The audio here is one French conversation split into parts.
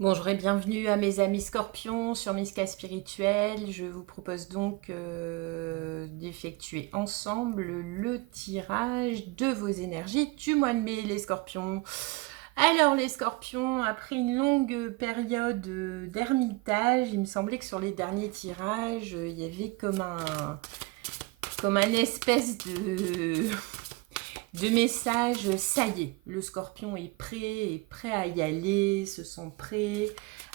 Bonjour et bienvenue à mes amis scorpions sur Miska Spirituel. Je vous propose donc d'effectuer ensemble le tirage de vos énergies du mois de mai, les scorpions. Alors les scorpions, après une longue période d'ermitage, il me semblait que sur les derniers tirages, il y avait comme un espèce de message, ça y est, le scorpion est prêt à y aller, se sent prêt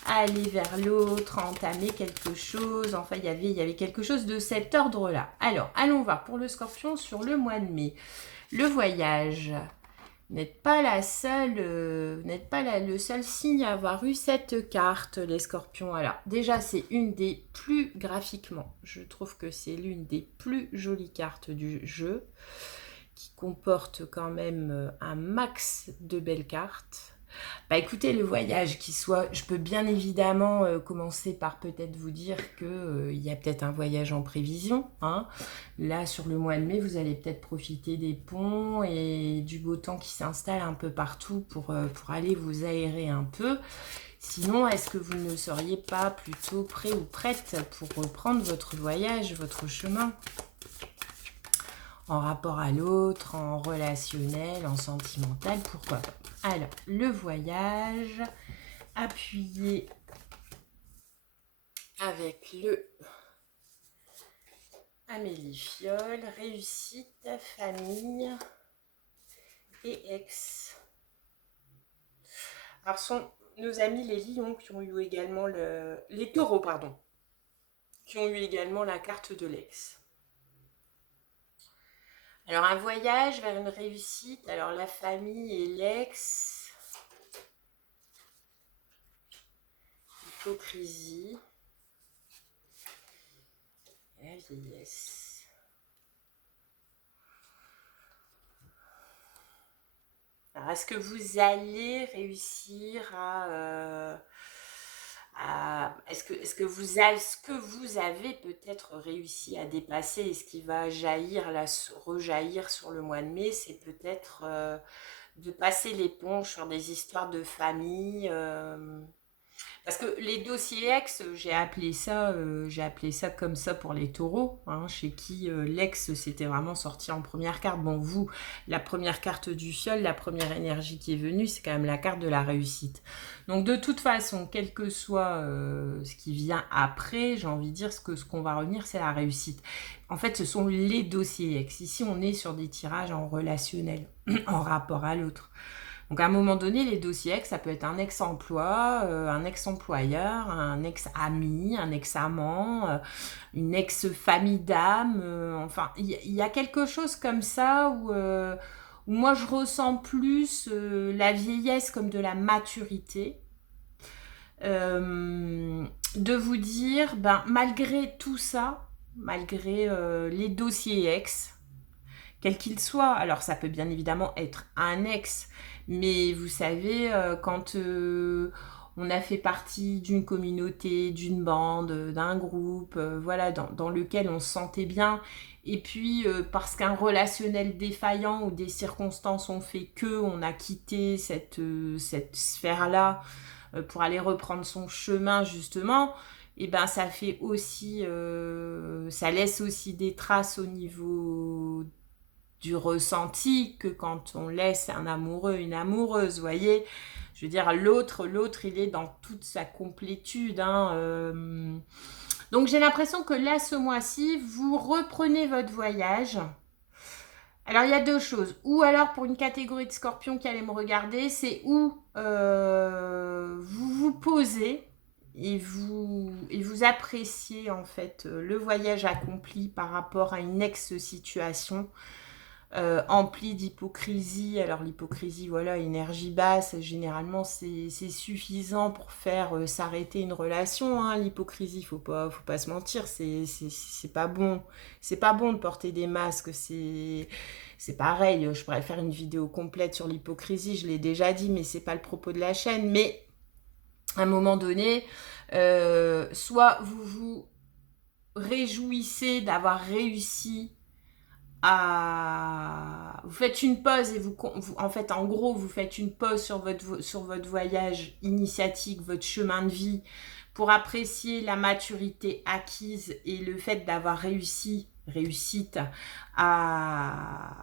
à aller vers l'autre, à entamer quelque chose. Enfin, il y avait quelque chose de cet ordre-là. Alors, allons voir pour le scorpion sur le mois de mai. Le voyage. Vous n'êtes pas la seule, vous n'êtes pas le seul signe à avoir eu cette carte, les scorpions. Alors, déjà, c'est une des plus, graphiquement, je trouve que c'est l'une des plus jolies cartes du jeu, qui comporte quand même un max de belles cartes. Bah écoutez, le voyage qui soit, je peux bien évidemment commencer par peut-être vous dire que il y a peut-être un voyage en prévision, hein. Là, sur le mois de mai, vous allez peut-être profiter des ponts et du beau temps qui s'installe un peu partout pour aller vous aérer un peu. Sinon, est-ce que vous ne seriez pas plutôt prêt ou prête pour reprendre votre voyage, votre chemin en rapport à l'autre, en relationnel, en sentimental, pourquoi pas. Alors, le voyage, appuyé avec le Amélie Fiole, réussite, famille et ex. Alors, sont nos amis les lions qui ont eu également les taureaux, pardon, qui ont eu également la carte de l'ex. Alors, un voyage vers une réussite, alors la famille et l'ex, hypocrisie, la vieillesse. Alors, est-ce que vous allez réussir est-ce que vous avez peut-être réussi à dépasser, et ce qui va jaillir, là, rejaillir sur le mois de mai, c'est peut-être de passer l'éponge sur des histoires de famille. Parce que les dossiers ex, j'ai appelé ça comme ça pour les taureaux, hein, chez qui l'ex c'était vraiment sorti en première carte. Bon, vous, la première carte du fiol, la première énergie qui est venue, c'est quand même la carte de la réussite. Donc de toute façon, quel que soit ce qui vient après, j'ai envie de dire ce qu'on va retenir, c'est la réussite. En fait, ce sont les dossiers ex. Ici, on est sur des tirages en relationnel, en rapport à l'autre. Donc à un moment donné, les dossiers ex, ça peut être un ex-emploi, un ex-employeur, un ex-ami, un ex-amant, une ex-famille d'âme. Enfin, il y a quelque chose comme ça où moi je ressens plus la vieillesse comme de la maturité. De vous dire, ben, malgré tout ça, malgré les dossiers ex, quel qu'il soit. Alors ça peut bien évidemment être un ex, mais vous savez, quand on a fait partie d'une communauté, d'une bande, d'un groupe, voilà, dans lequel on se sentait bien, et puis parce qu'un relationnel défaillant ou des circonstances ont fait que on a quitté cette sphère-là pour aller reprendre son chemin justement, et ben ça fait aussi, ça laisse aussi des traces au niveau du ressenti que quand on laisse un amoureux, une amoureuse, vous voyez. Je veux dire, l'autre, il est dans toute sa complétude, hein. Donc j'ai l'impression que là, ce mois-ci, vous reprenez votre voyage. Alors il y a deux choses. Ou alors pour une catégorie de scorpions qui allait me regarder, c'est où vous vous posez et vous appréciez en fait le voyage accompli par rapport à une ex-situation empli d'hypocrisie. Alors l'hypocrisie, voilà, énergie basse, généralement c'est suffisant pour faire s'arrêter une relation, hein. L'hypocrisie, faut pas se mentir, c'est pas bon. C'est pas bon de porter des masques, c'est pareil, je pourrais faire une vidéo complète sur l'hypocrisie, je l'ai déjà dit, mais c'est pas le propos de la chaîne. Mais à un moment donné, soit vous vous réjouissez d'avoir réussi Vous faites une pause et en fait, en gros, vous faites une pause sur votre voyage initiatique, votre chemin de vie, pour apprécier la maturité acquise et le fait d'avoir réussite à,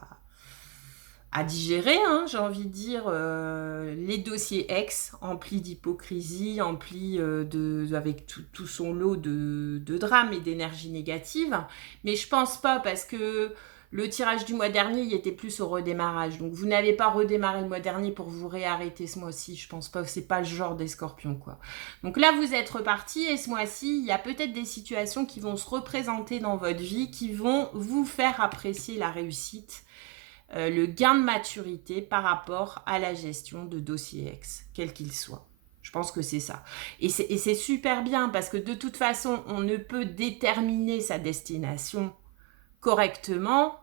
à digérer, hein, j'ai envie de dire, les dossiers ex, emplis d'hypocrisie, avec tout son lot de drames et d'énergie négative. Mais je pense pas, parce que le tirage du mois dernier, il était plus au redémarrage. Donc vous n'avez pas redémarré le mois dernier pour vous réarrêter ce mois-ci. Je pense pas, c'est pas le genre des scorpions, quoi. Donc là, vous êtes reparti, et ce mois-ci, il y a peut-être des situations qui vont se représenter dans votre vie, qui vont vous faire apprécier la réussite, le gain de maturité par rapport à la gestion de dossiers ex, quel qu'il soit. Je pense que c'est ça. Et c'est super bien, parce que de toute façon, on ne peut déterminer sa destination correctement.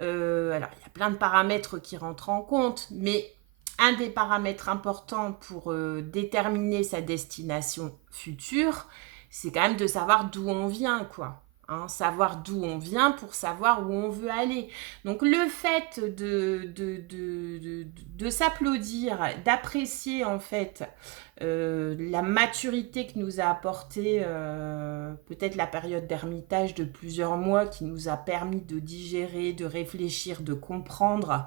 Alors, il y a plein de paramètres qui rentrent en compte, mais un des paramètres importants pour déterminer sa destination future, c'est quand même de savoir d'où on vient, quoi. Hein, savoir d'où on vient pour savoir où on veut aller. Donc le fait de s'applaudir, d'apprécier en fait la maturité que nous a apporté peut-être la période d'ermitage de plusieurs mois, qui nous a permis de digérer, de réfléchir, de comprendre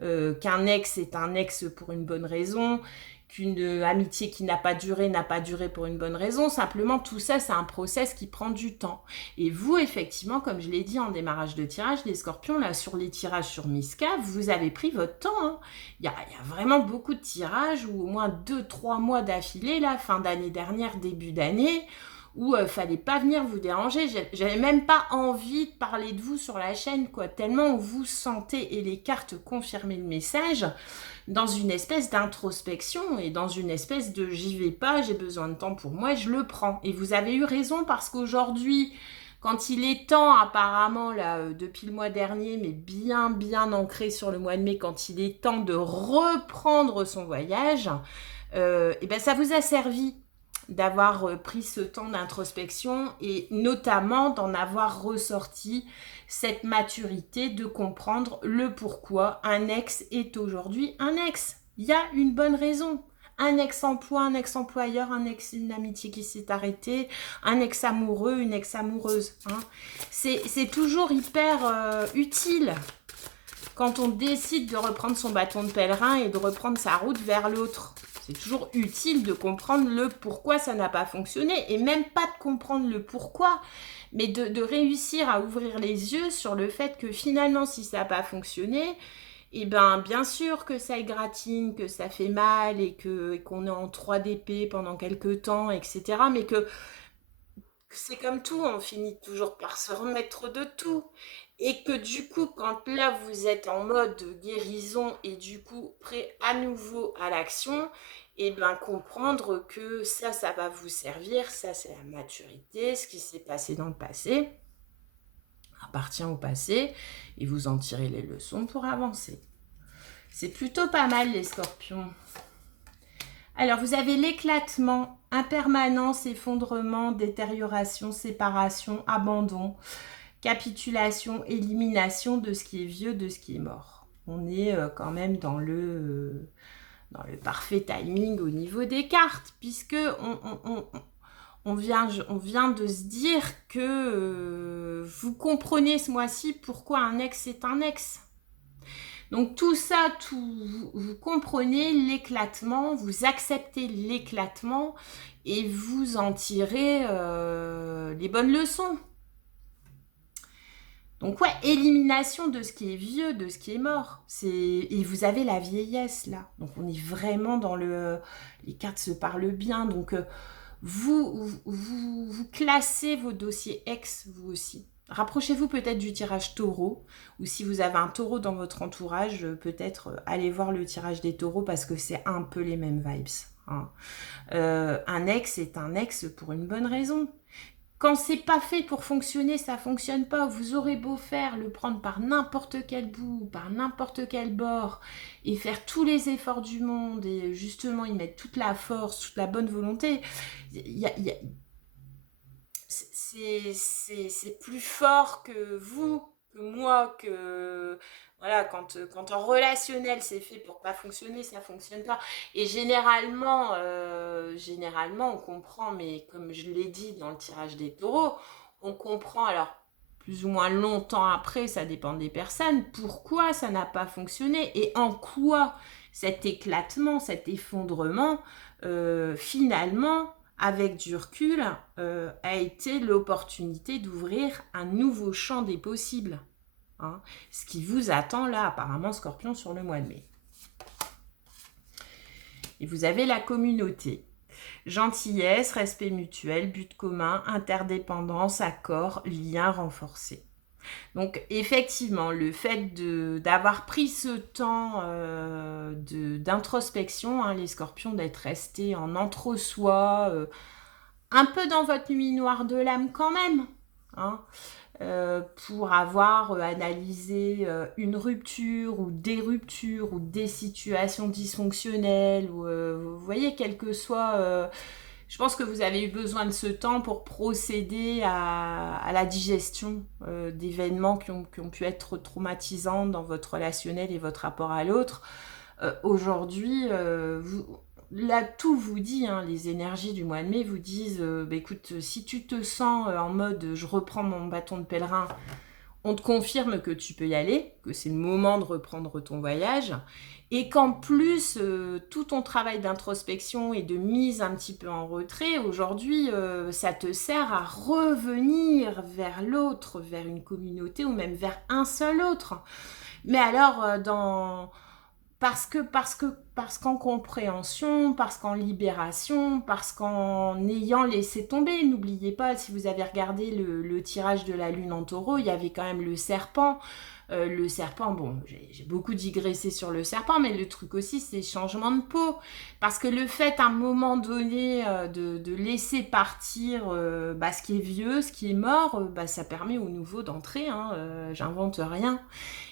qu'un ex est un ex pour une bonne raison, qu'une amitié qui n'a pas duré pour une bonne raison. Simplement, tout ça, c'est un process qui prend du temps. Et vous, effectivement, comme je l'ai dit en démarrage de tirage, les scorpions, là, sur les tirages sur Miska, vous avez pris votre temps. Hein. Il y a vraiment beaucoup de tirages, ou au moins 2-3 mois d'affilée, là, fin d'année dernière, début d'année, où fallait pas venir vous déranger. J'avais même pas envie de parler de vous sur la chaîne, quoi, tellement vous sentez, et les cartes confirmaient le message, dans une espèce d'introspection et dans une espèce de j'y vais pas, j'ai besoin de temps pour moi, je le prends. Et vous avez eu raison, parce qu'aujourd'hui, quand il est temps, apparemment, là, depuis le mois dernier, mais bien ancré sur le mois de mai, quand il est temps de reprendre son voyage, et ben ça vous a servi d'avoir pris ce temps d'introspection, et notamment d'en avoir ressorti cette maturité de comprendre le pourquoi un ex est aujourd'hui un ex. Il y a une bonne raison. Un ex-emploi, un ex-employeur, une amitié qui s'est arrêtée, un ex-amoureux, une ex-amoureuse. Hein. C'est toujours hyper utile quand on décide de reprendre son bâton de pèlerin et de reprendre sa route vers l'autre. C'est toujours utile de comprendre le pourquoi ça n'a pas fonctionné, et même pas de comprendre le pourquoi, mais de réussir à ouvrir les yeux sur le fait que finalement, si ça n'a pas fonctionné, et ben bien sûr que ça égratigne, que ça fait mal, et qu'on est en 3DP pendant quelques temps, etc. Mais que c'est comme tout, on finit toujours par se remettre de tout. Et que du coup, quand là vous êtes en mode guérison, et du coup prêt à nouveau à l'action, et bien comprendre que ça va vous servir, ça c'est la maturité, ce qui s'est passé dans le passé appartient au passé, et vous en tirez les leçons pour avancer. C'est plutôt pas mal, les scorpions. Alors, vous avez l'éclatement, impermanence, effondrement, détérioration, séparation, abandon, capitulation, élimination de ce qui est vieux, de ce qui est mort. On est quand même dans le parfait timing au niveau des cartes, puisque on vient de se dire que vous comprenez ce mois-ci pourquoi un ex est un ex. Donc tout ça, vous comprenez l'éclatement, vous acceptez l'éclatement, et vous en tirez les bonnes leçons. Donc ouais, élimination de ce qui est vieux, de ce qui est mort. Et vous avez la vieillesse là. Donc on est vraiment dans les cartes se parlent bien. Donc vous classez vos dossiers ex, vous aussi. Rapprochez-vous peut-être du tirage taureau, ou si vous avez un taureau dans votre entourage, peut-être allez voir le tirage des taureaux, parce que c'est un peu les mêmes vibes. Hein. Un ex est un ex pour une bonne raison. Quand c'est pas fait pour fonctionner, ça fonctionne pas. Vous aurez beau faire, le prendre par n'importe quel bout, par n'importe quel bord, et faire tous les efforts du monde, et justement y mettre toute la force, toute la bonne volonté. C'est plus fort que vous. moi, que voilà, quand en relationnel c'est fait pour pas fonctionner, ça fonctionne pas. Et généralement, on comprend, mais comme je l'ai dit dans le tirage des taureaux, on comprend, alors plus ou moins longtemps après, ça dépend des personnes, pourquoi ça n'a pas fonctionné et en quoi cet éclatement, cet effondrement, finalement, avec du recul, a été l'opportunité d'ouvrir un nouveau champ des possibles. Hein, ce qui vous attend là, apparemment, Scorpion, sur le mois de mai. Et vous avez la communauté. Gentillesse, respect mutuel, but commun, interdépendance, accord, lien renforcé. Donc effectivement, le fait d'avoir pris ce temps d'introspection, hein, les scorpions, d'être restés en entre-soi, un peu dans votre nuit noire de l'âme quand même, hein, pour avoir analysé une rupture ou des situations dysfonctionnelles, ou vous voyez, quel que soit... je pense que vous avez eu besoin de ce temps pour procéder à la digestion d'événements qui ont pu être traumatisants dans votre relationnel et votre rapport à l'autre. Aujourd'hui, là, tout vous dit, hein, les énergies du mois de mai vous disent, bah, écoute, si tu te sens en mode je reprends mon bâton de pèlerin, on te confirme que tu peux y aller, que c'est le moment de reprendre ton voyage, et qu'en plus, tout ton travail d'introspection et de mise un petit peu en retrait, aujourd'hui, ça te sert à revenir vers l'autre, vers une communauté ou même vers un seul autre. Mais alors, parce qu'en compréhension, parce qu'en libération, parce qu'en ayant laissé tomber. N'oubliez pas, si vous avez regardé le tirage de la lune en taureau, il y avait quand même le serpent. Le serpent, bon, j'ai beaucoup digressé sur le serpent, mais le truc aussi, c'est le changement de peau. Parce que le fait, à un moment donné, de laisser partir ce qui est vieux, ce qui est mort, ça permet au nouveau d'entrer. Hein, j'invente rien.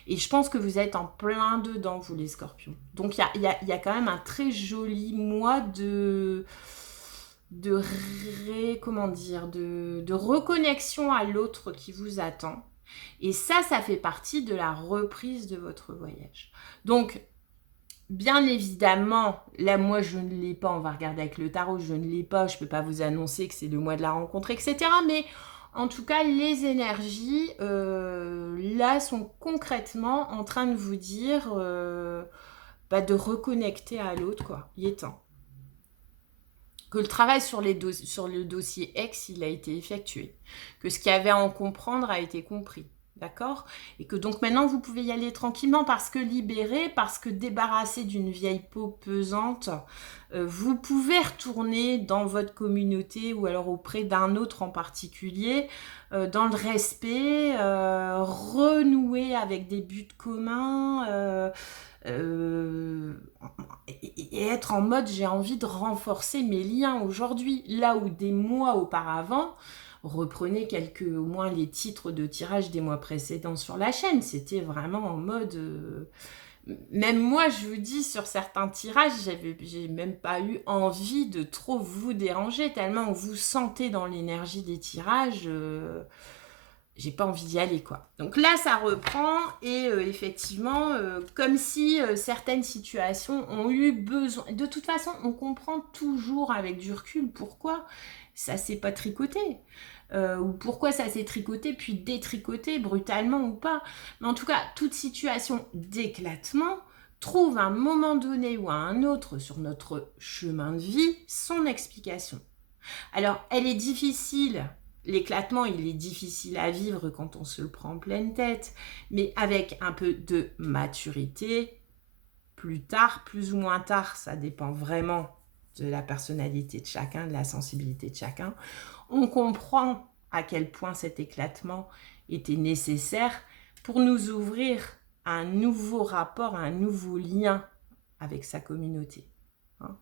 Et je pense que vous êtes en plein dedans, vous les scorpions. Donc il y a quand même un très joli mois comment dire, de reconnexion à l'autre qui vous attend. Et ça fait partie de la reprise de votre voyage. Donc, bien évidemment, là, moi, je ne l'ai pas. On va regarder avec le tarot, je ne l'ai pas. Je ne peux pas vous annoncer que c'est le mois de la rencontre, etc. Mais en tout cas, les énergies, là, sont concrètement en train de vous dire de reconnecter à l'autre, quoi. Il est temps. Que le travail sur le dossier X, il a été effectué. Que ce qu'il y avait à en comprendre a été compris. D'accord? Et que donc maintenant, vous pouvez y aller tranquillement parce que libéré, parce que débarrassé d'une vieille peau pesante, vous pouvez retourner dans votre communauté ou alors auprès d'un autre en particulier, dans le respect, renouer avec des buts communs, et être en mode j'ai envie de renforcer mes liens aujourd'hui, là où des mois auparavant, reprenez au moins les titres de tirage des mois précédents sur la chaîne, c'était vraiment en mode même moi je vous dis, sur certains tirages, j'ai même pas eu envie de trop vous déranger, tellement vous sentez dans l'énergie des tirages, j'ai pas envie d'y aller, quoi. Donc là, ça reprend et effectivement, comme si certaines situations ont eu besoin... De toute façon, on comprend toujours avec du recul pourquoi ça s'est pas tricoté. Ou pourquoi ça s'est tricoté puis détricoté brutalement ou pas. Mais en tout cas, toute situation d'éclatement trouve à un moment donné ou à un autre sur notre chemin de vie son explication. Alors, elle est difficile. L'éclatement, il est difficile à vivre quand on se le prend en pleine tête, mais avec un peu de maturité, plus tard, plus ou moins tard, ça dépend vraiment de la personnalité de chacun, de la sensibilité de chacun, on comprend à quel point cet éclatement était nécessaire pour nous ouvrir à un nouveau rapport, à un nouveau lien avec sa communauté. Hein?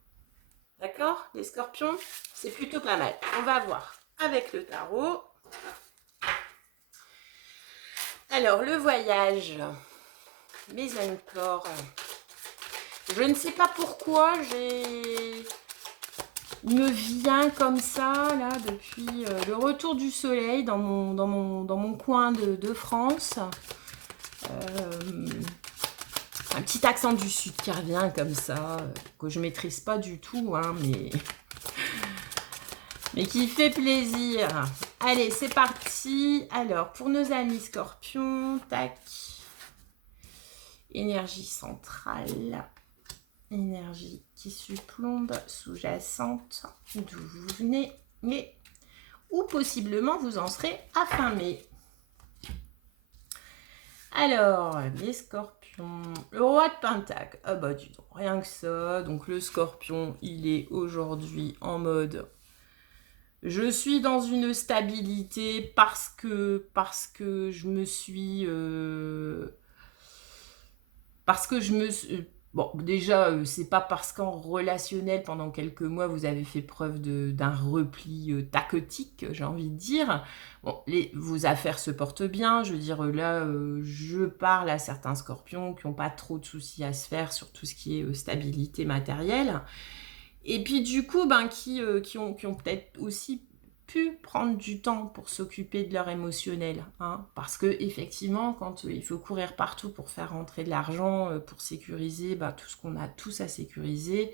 D'accord, les scorpions? C'est plutôt pas mal. On va voir avec le tarot. Alors, le voyage. Mes amis corps. Je ne sais pas pourquoi Il me vient comme ça, là, depuis le retour du soleil dans mon coin de France. Un petit accent du sud qui revient comme ça, que je maîtrise pas du tout, hein, mais qui fait plaisir. Allez, c'est parti. Alors, pour nos amis scorpions, tac. Énergie centrale. Énergie qui surplombe, sous-jacente, d'où vous venez, mais ou possiblement vous en serez affamé. Alors, les scorpions, le roi de Pentacle, ah bah dis donc, rien que ça. Donc le scorpion, il est aujourd'hui en mode je suis dans une stabilité parce que je me suis bon, déjà, c'est pas parce qu'en relationnel, pendant quelques mois, vous avez fait preuve d'un repli tactique, j'ai envie de dire. Bon, vos affaires se portent bien. Je veux dire, là, je parle à certains scorpions qui n'ont pas trop de soucis à se faire sur tout ce qui est stabilité matérielle. Et puis, du coup, qui ont peut-être aussi pu prendre du temps pour s'occuper de leur émotionnel, hein, parce que effectivement, quand il faut courir partout pour faire rentrer de l'argent, pour sécuriser tout ce qu'on a tous à sécuriser,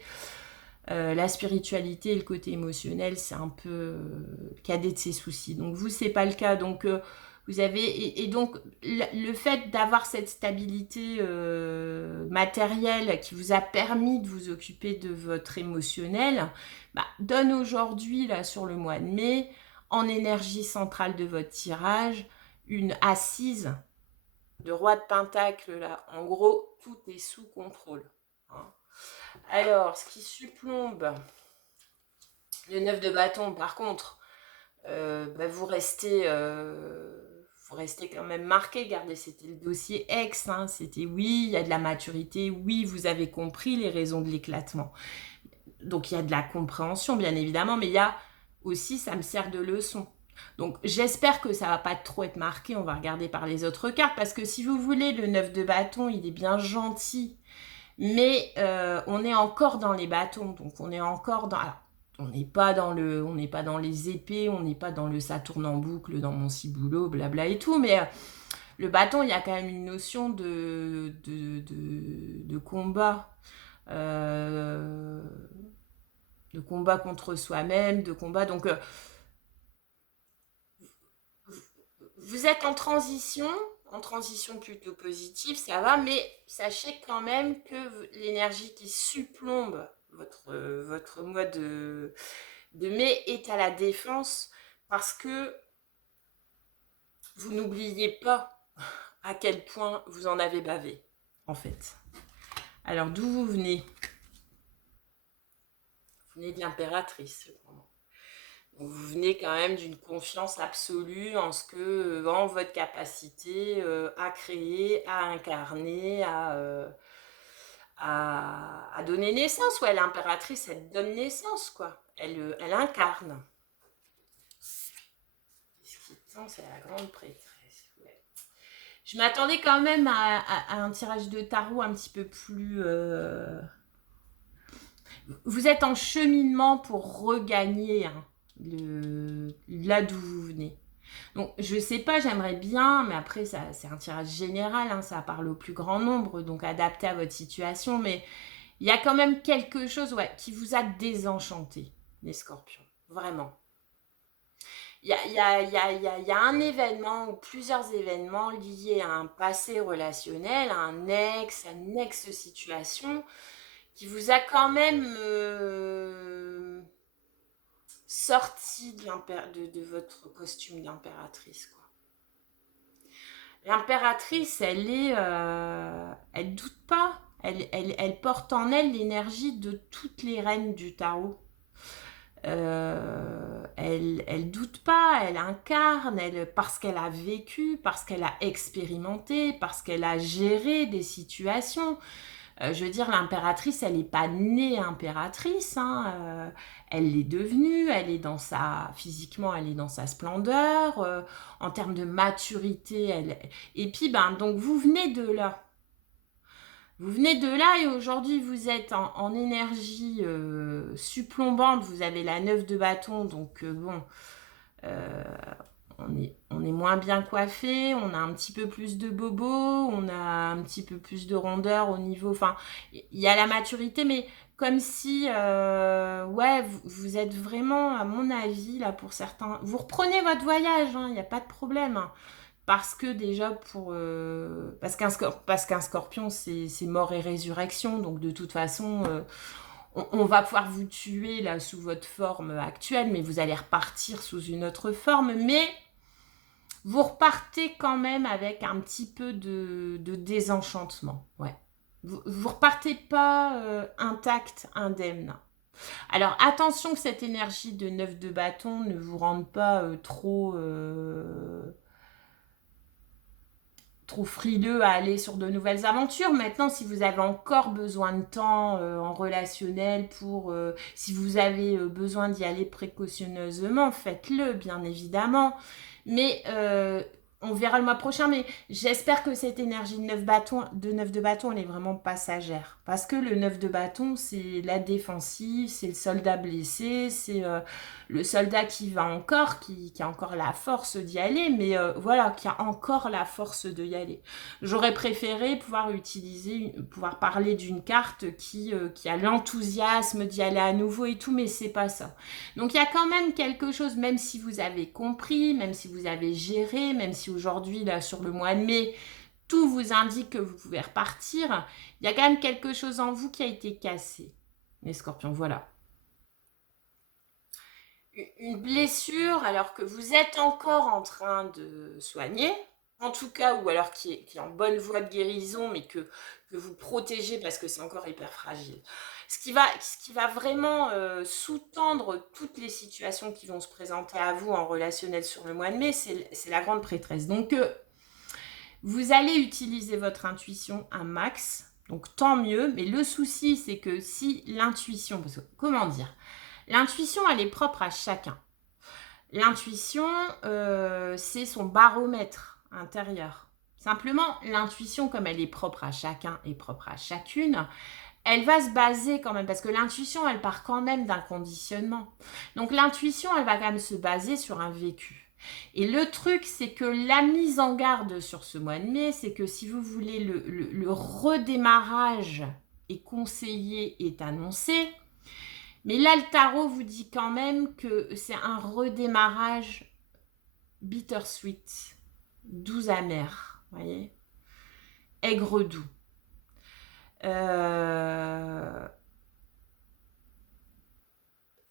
la spiritualité et le côté émotionnel, c'est un peu cadet de ses soucis. Donc vous, c'est pas le cas. Donc vous avez et donc le fait d'avoir cette stabilité matérielle qui vous a permis de vous occuper de votre émotionnel, donne aujourd'hui, là, sur le mois de mai, en énergie centrale de votre tirage, une assise de roi de pentacle, là. En gros, tout est sous contrôle. Hein. Alors, ce qui surplombe le 9 de bâton, par contre, vous restez quand même marqué. Regardez, c'était le dossier ex, hein. C'était oui, il y a de la maturité, oui, vous avez compris les raisons de l'éclatement. Donc il y a de la compréhension, bien évidemment, mais il y a aussi, ça me sert de leçon. Donc j'espère que ça va pas trop être marqué, on va regarder par les autres cartes, parce que si vous voulez, le 9 de bâton, il est bien gentil, mais on est encore dans les bâtons, donc on est encore dans... Alors, on n'est pas dans les épées, on n'est pas dans le ça tourne en boucle, dans mon ciboulot, blabla et tout, mais le bâton, il y a quand même une notion de combat. De combat contre soi-même, de combat. Donc, vous êtes en transition plutôt positive, ça va, mais sachez quand même que l'énergie qui surplombe votre mois de mai est à la défense, parce que vous n'oubliez pas à quel point vous en avez bavé, en fait. Alors, d'où vous venez? Vous venez de l'impératrice, cependant. Donc, vous venez quand même d'une confiance absolue en votre capacité à créer, à incarner, à donner naissance. Ouais, l'impératrice, elle donne naissance, quoi. Elle incarne. Ce qui tend, c'est la grande prêtresse. Ouais. Je m'attendais quand même à un tirage de tarot un petit peu plus... Vous êtes en cheminement pour regagner là d'où vous venez. Donc, je sais pas, j'aimerais bien, mais après, c'est un tirage général, hein, ça parle au plus grand nombre, donc adapté à votre situation, mais il y a quand même quelque chose qui vous a désenchanté, les scorpions, vraiment. Il y a un événement ou plusieurs événements liés à un passé relationnel, à un ex, à une ex-situation, qui vous a quand même sorti de votre costume d'impératrice, quoi. L'impératrice, elle doute pas. Elle porte en elle l'énergie de toutes les reines du tarot. Elle doute pas, elle incarne, parce qu'elle a vécu, parce qu'elle a expérimenté, parce qu'elle a géré des situations. Je veux dire, l'impératrice, elle n'est pas née impératrice, hein, elle l'est devenue, physiquement, elle est dans sa splendeur, en termes de maturité, et puis, donc, vous venez de là. Vous venez de là et aujourd'hui vous êtes en énergie supplombante, vous avez la 9 de bâton, donc bon, euh, on est moins bien coiffé, on a un petit peu plus de bobos, on a un petit peu plus de rondeur au niveau, enfin, il y a la maturité, mais comme si, ouais, vous êtes vraiment, à mon avis, là pour certains, vous reprenez votre voyage, hein, il n'y a pas de problème, hein. Parce que déjà parce qu'un scorpion c'est mort et résurrection, donc de toute façon on va pouvoir vous tuer là sous votre forme actuelle, mais vous allez repartir sous une autre forme, mais vous repartez quand même avec un petit peu de désenchantement, ouais. Vous repartez pas intact, indemne. Alors attention que cette énergie de 9 de bâton ne vous rende pas trop frileux à aller sur de nouvelles aventures. Maintenant, si vous avez encore besoin de temps en relationnel si vous avez besoin d'y aller précautionneusement, faites-le, bien évidemment. Mais on verra le mois prochain. Mais j'espère que cette énergie de 9 de bâton, elle est vraiment passagère. Parce que le 9 de bâton, c'est la défensive, c'est le soldat blessé, c'est le soldat qui va encore, qui a encore la force d'y aller, mais voilà, qui a encore la force d'y aller. J'aurais préféré pouvoir parler d'une carte qui a l'enthousiasme d'y aller à nouveau et tout, mais c'est pas ça. Donc il y a quand même quelque chose, même si vous avez compris, même si vous avez géré, même si aujourd'hui, là, sur le mois de mai, tout vous indique que vous pouvez repartir, il y a quand même quelque chose en vous qui a été cassé. Les scorpions, voilà. Une blessure alors que vous êtes encore en train de soigner, en tout cas, ou alors qui est en bonne voie de guérison, mais que vous protégez parce que c'est encore hyper fragile. Ce qui va vraiment sous-tendre toutes les situations qui vont se présenter à vous en relationnel sur le mois de mai, c'est la grande prêtresse. Donc, vous allez utiliser votre intuition un max, donc tant mieux, mais le souci, c'est que si l'intuition, parce que comment dire, l'intuition, elle est propre à chacun. L'intuition, c'est son baromètre intérieur. Simplement, l'intuition, comme elle est propre à chacun et propre à chacune, elle va se baser quand même, parce que l'intuition, elle part quand même d'un conditionnement. Donc l'intuition, elle va quand même se baser sur un vécu. Et le truc, c'est que la mise en garde sur ce mois de mai, c'est que si vous voulez, le redémarrage est conseillé, est annoncé, mais là, le tarot vous dit quand même que c'est un redémarrage bittersweet, doux amer, voyez, aigre doux.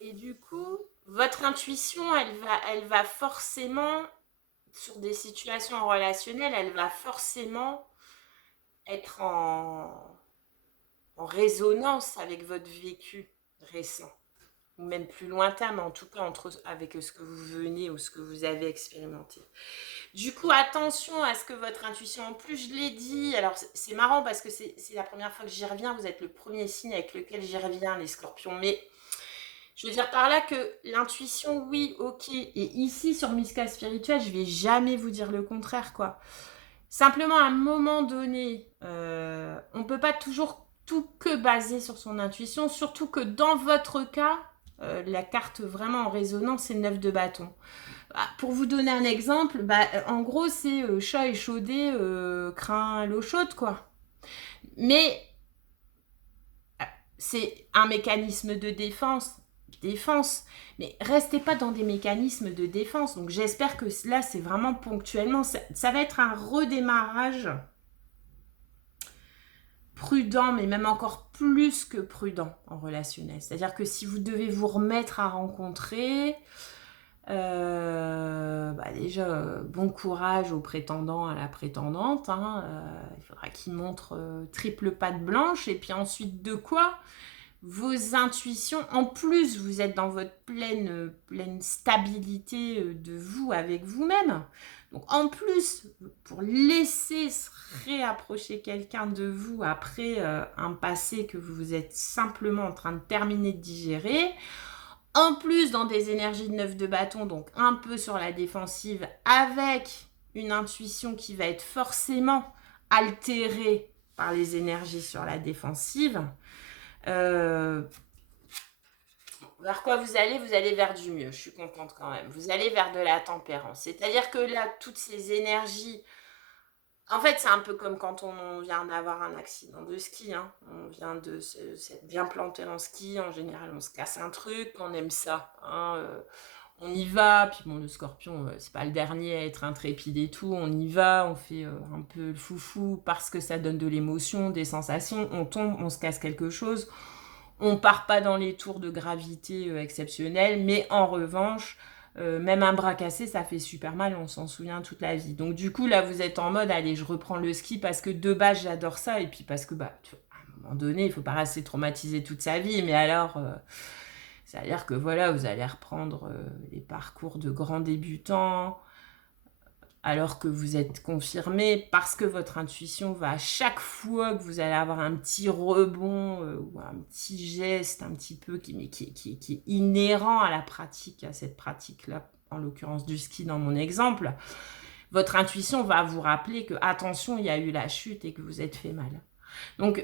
Et du coup, votre intuition, elle va forcément, sur des situations relationnelles, elle va forcément être en résonance avec votre vécu récent. Ou même plus lointain, mais en tout cas avec ce que vous venez ou ce que vous avez expérimenté. Du coup, attention à ce que votre intuition, en plus je l'ai dit, alors c'est marrant parce que c'est la première fois que j'y reviens, vous êtes le premier signe avec lequel j'y reviens, les scorpions, mais je veux dire par là que l'intuition, oui, ok, et ici sur Miska Spirituel, je vais jamais vous dire le contraire, quoi. Simplement, à un moment donné, on ne peut pas toujours tout que baser sur son intuition, surtout que dans votre cas, la carte vraiment en résonance, c'est 9 de bâton. Bah, pour vous donner un exemple, en gros, c'est chat échaudé, craint l'eau chaude, quoi. Mais c'est un mécanisme de défense, mais restez pas dans des mécanismes de défense. Donc j'espère que là, c'est vraiment ponctuellement. Ça va être un redémarrage prudent, mais même encore plus que prudent en relationnel. C'est-à-dire que si vous devez vous remettre à rencontrer, déjà, bon courage au prétendant, à la prétendante. Hein, il faudra qu'il montre triple patte blanche. Et puis ensuite, de quoi vos intuitions, en plus, vous êtes dans votre pleine stabilité de vous avec vous-même. Donc, en plus, pour laisser se réapprocher quelqu'un de vous après un passé que vous êtes simplement en train de terminer de digérer, en plus dans des énergies de 9 de bâton, donc un peu sur la défensive, avec une intuition qui va être forcément altérée par les énergies sur la défensive. Vers quoi vous allez? Vous allez vers du mieux, je suis contente quand même. Vous allez vers de la tempérance. C'est-à-dire que là, toutes ces énergies, en fait, c'est un peu comme quand on vient d'avoir un accident de ski, hein. On vient de s'être bien planté en ski. En général, on se casse un truc, on aime ça, hein. On y va, puis bon, le scorpion, c'est pas le dernier à être intrépide et tout. On y va, on fait un peu le foufou parce que ça donne de l'émotion, des sensations. On tombe, on se casse quelque chose. On part pas dans les tours de gravité exceptionnels, mais en revanche, même un bras cassé, ça fait super mal, on s'en souvient toute la vie. Donc du coup, là, vous êtes en mode, allez, je reprends le ski parce que de base, j'adore ça, et puis parce que, à un moment donné, il faut pas rester traumatisé toute sa vie, mais alors, c'est-à-dire que voilà, vous allez reprendre les parcours de grands débutants, alors que vous êtes confirmé, parce que votre intuition va à chaque fois que vous allez avoir un petit rebond ou un petit geste un petit peu qui est inhérent à la pratique, à cette pratique-là, en l'occurrence du ski dans mon exemple, votre intuition va vous rappeler que, attention, il y a eu la chute et que vous êtes fait mal. Donc,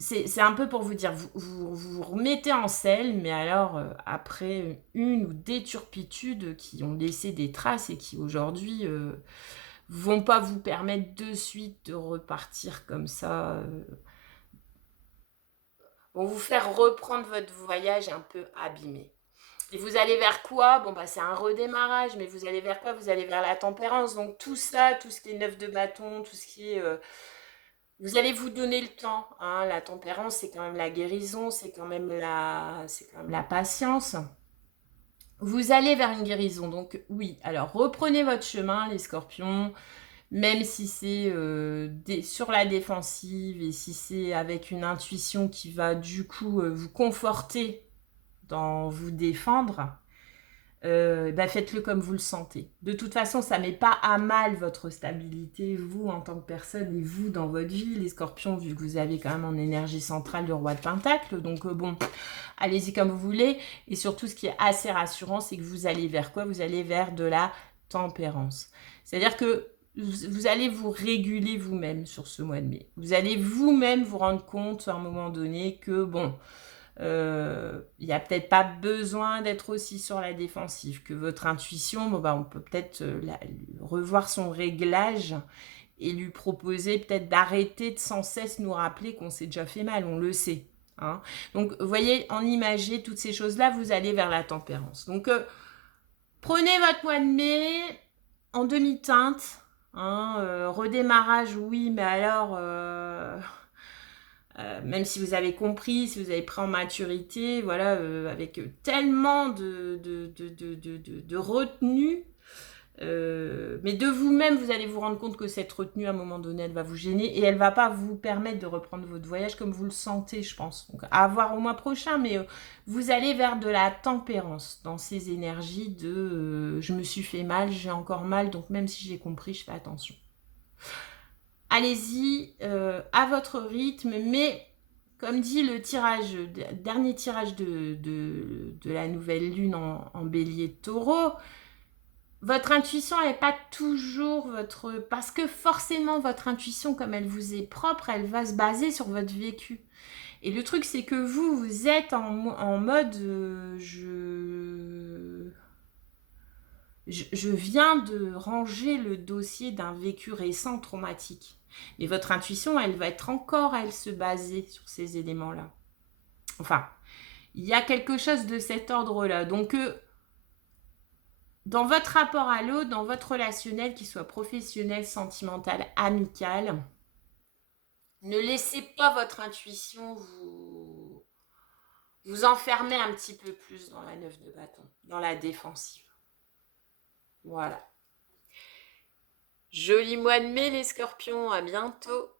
c'est un peu pour vous dire, vous remettez en selle, mais alors après une ou des turpitudes qui ont laissé des traces et qui aujourd'hui vont pas vous permettre de suite de repartir comme ça, vont vous faire reprendre votre voyage un peu abîmé. Et vous allez vers quoi? Bon, c'est un redémarrage, mais vous allez vers quoi? Vous allez vers la tempérance. Donc tout ça, tout ce qui est 9 de bâton, tout ce qui est... vous allez vous donner le temps, hein. La tempérance, c'est quand même la guérison, c'est quand même la patience. Vous allez vers une guérison, donc oui. Alors reprenez votre chemin, les scorpions, même si c'est sur la défensive et si c'est avec une intuition qui va du coup vous conforter dans vous défendre. Faites-le comme vous le sentez. De toute façon, ça ne met pas à mal votre stabilité, vous en tant que personne et vous dans votre vie, les scorpions, vu que vous avez quand même en énergie centrale le roi de Pentacle. Donc allez-y comme vous voulez. Et surtout, ce qui est assez rassurant, c'est que vous allez vers quoi? Vous allez vers de la tempérance. C'est-à-dire que vous allez vous réguler vous-même sur ce mois de mai. Vous allez vous-même vous rendre compte à un moment donné que il n'y a peut-être pas besoin d'être aussi sur la défensive, que votre intuition, on peut peut-être revoir son réglage et lui proposer peut-être d'arrêter de sans cesse nous rappeler qu'on s'est déjà fait mal, on le sait. Hein. Donc, vous voyez, en imager toutes ces choses-là, vous allez vers la tempérance. Donc, prenez votre mois de mai en demi-teinte. Hein, redémarrage, oui, mais alors... même si vous avez compris, si vous avez pris en maturité, voilà, avec tellement de retenue, mais de vous-même, vous allez vous rendre compte que cette retenue, à un moment donné, elle va vous gêner et elle ne va pas vous permettre de reprendre votre voyage comme vous le sentez, je pense. Donc, à voir au mois prochain, mais vous allez vers de la tempérance dans ces énergies de je me suis fait mal, j'ai encore mal, donc même si j'ai compris, je fais attention. Allez-y à votre rythme, mais comme dit le dernier tirage de la nouvelle lune en bélier taureau, votre intuition n'est pas toujours votre... Parce que forcément, votre intuition, comme elle vous est propre, elle va se baser sur votre vécu. Et le truc, c'est que vous êtes en mode... Je viens de ranger le dossier d'un vécu récent traumatique. Mais votre intuition, elle va être encore, elle, se baser sur ces éléments-là. Enfin, il y a quelque chose de cet ordre-là. Donc, dans votre rapport à l'autre, dans votre relationnel, qu'il soit professionnel, sentimental, amical, ne laissez pas votre intuition vous enfermer un petit peu plus dans la 9 de bâton, dans la défensive. Voilà. Joli mois de mai les scorpions, à bientôt.